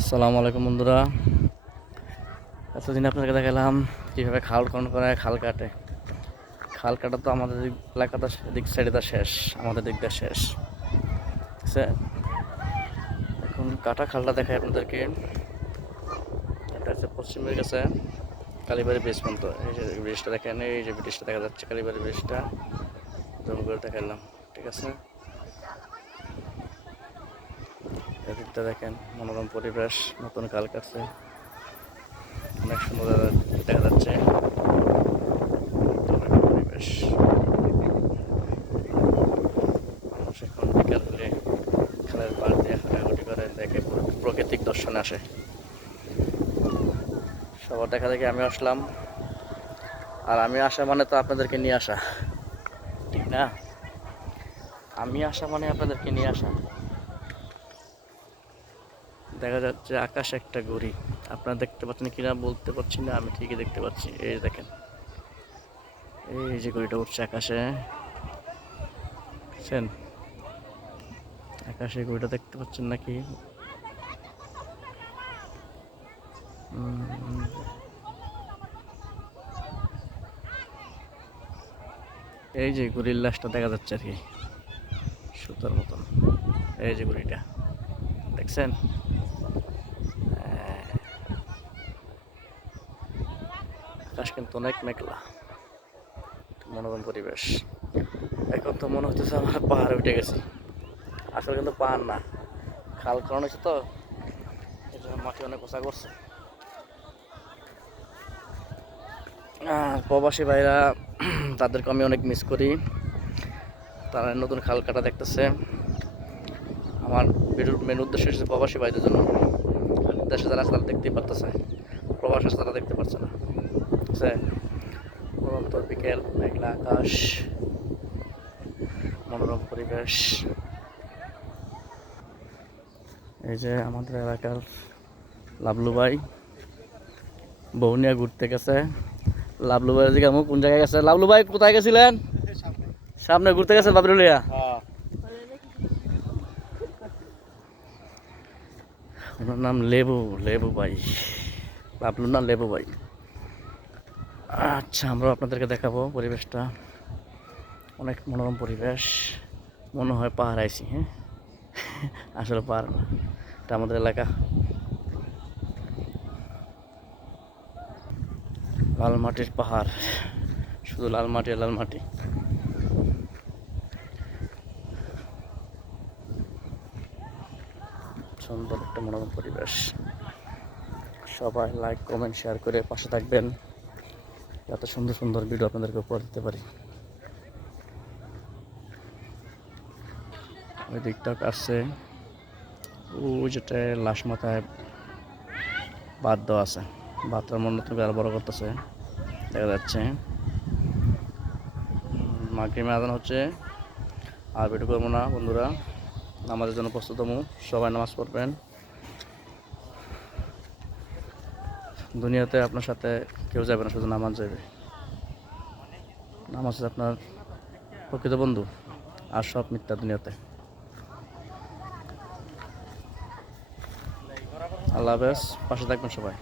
আসসালামু আলাইকুম বন্ধুরা। এতদিন আপনাদেরকে দেখালাম কীভাবে খাল খনন করে খাল কাটে। খাল কাটা তো আমাদের এলাকাটা দিক সাইডে শেষ, আমাদের দিক দিয়ে শেষ। ঠিক আছে, এখন কাটা খালটা দেখায় আপনাদেরকে। এটা হচ্ছে পশ্চিমের কাছে কালীবাড়ি ব্রিজ পর্যন্ত। এই যে ব্রিজটা দেখেন, এই যে ব্রিজটা দেখা যাচ্ছে, কালীবাড়ি ব্রিজটা জম করে দেখালাম। ঠিক আছে, এদিকটা দেখেন, মনোরম পরিবেশ, নতুন খাল কাটছে, অনেক সুন্দর দেখা যাচ্ছে পরিবেশ। মানুষ এখন বিকাল হলে খালের পাড় দিয়ে হাঁটাহাঁটি করে দেখে, প্রাকৃতিক দর্শনে আসে। সবার দেখা দেখে আমি আসলাম, আর আমি আসা মানে তো আপনাদেরকে নিয়ে আসা, ঠিক না? আমি আসা মানে আপনাদেরকে নিয়ে আসা। দেখা যাচ্ছে আকাশে একটা ঘড়ি, আপনারা দেখতে পাচ্ছেন কিনা বলতে পারছি না, আমি ঠিকই দেখতে পাচ্ছি। এই দেখেন, এই যে ঘড়িটা উঠছে আকাশে, বুঝছেন? আকাশে ঘড়িটা দেখতে পাচ্ছেন নাকি? এই যে ঘড়ির লাশটা দেখা যাচ্ছে আর কি, সুতার মতন। এই যে ঘড়িটা দেখছেন, আকাশ কিন্তু অনেক মেঘলা, মনোরম পরিবেশ। এখন তো মনে হচ্ছে আমরা পাহাড়ে উঠে গেছি, আসলে কিন্তু পাহাড় না, খাল খনন হয়েছে তো এই জন্য মাটি অনেক উঁচা করছে। প্রবাসী ভাইরা, তাদেরকে আমি অনেক মিস করি। তারা নতুন খাল কাটা দেখতেছে। আমার ভিডিওর মেন উদ্দেশ্য হচ্ছে প্রবাসী ভাইদের জন্য। দেশে যারা আছে তারা দেখতেই পারতেছে, প্রবাসী আছে তারা দেখতে পারছে না। ঠিক আছে, পরন্ত বিকেল, মেঘলা আকাশ, মনোরম পরিবেশ। এই যে আমাদের এলাকার লাবলু ভাই বউ নিয়ে ঘুরতে গেছে। লাবলু ভাই দিকে কোন জায়গায় গেছে? লাবলু ভাই কোথায় গেছিলেন? সামনে ঘুরতে গেছেন বাবরুলিয়া? ওনার নাম লেবু, লেবু ভাই, লাবলুর নাম লেবু ভাই। আচ্ছা, আমরা আপনাদেরকে দেখাবো পরিবেশটা, অনেক মনোরম পরিবেশ। মনে হয় পাহাড় আইছি, হ্যাঁ আসলে পাহাড় না, এটা আমাদের এলাকা। লাল মাটির পাহাড়, শুধু লাল মাটি আর লাল মাটি। সুন্দর একটা মনোরম পরিবেশ। সবাই লাইক কমেন্ট শেয়ার করে পাশে থাকবেন, এত সুন্দর সুন্দর ভিডিও আপনাদেরকে উপহার দিতে পারি। ওই দিকটা আসছে, ওই যেটা লাশ মাথায় বাদ দেওয়া আছে, বাতটার মনে তুমি আরো বড় করতেছে, দেখা যাচ্ছে। মাগরিবের আজান হচ্ছে, আর ভিডিও করবো না বন্ধুরা, নামাজের জন্য প্রস্তুত হবো। সবাই নামাজ পড়বেন। দুনিয়াতে আপনার সাথে কেউ যাবে না, শুধু নামাজ যাবে। নামাজ হচ্ছে আপনার প্রকৃত বন্ধু, আর সব মিথ্যা দুনিয়াতে। আল্লাহ হাফেজ, পাশে থাকবেন সবাই।